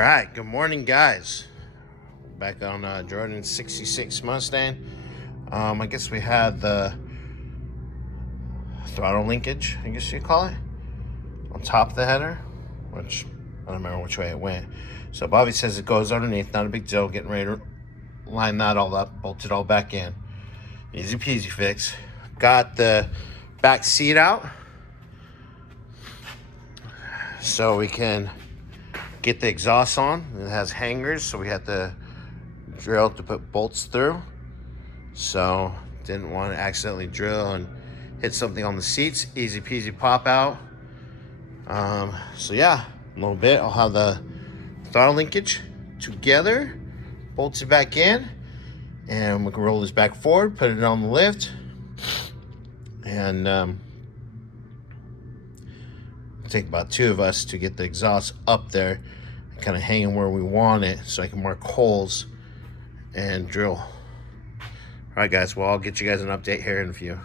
All right, good morning, guys. Back on Jordan's 66 Mustang. I guess we had the throttle linkage, I guess you call it, on top of the header, which I don't remember which way it went. So Bobby says it goes underneath, not a big deal. Getting ready to line that all up, bolt it all back in. Easy peasy fix. Got the back seat out so we can get the exhaust on. It has hangers, so we had to drill to put bolts through. So didn't want to accidentally drill and hit something on the seats. Easy peasy pop out. So yeah, a little bit. I'll have the throttle linkage together, bolts it back in, and we can roll this back forward, put it on the lift, and take about 2 of us to get the exhaust up there, kind of hanging where we want it, so I can mark holes and drill. All right, guys. Well, I'll get you guys an update here in a few.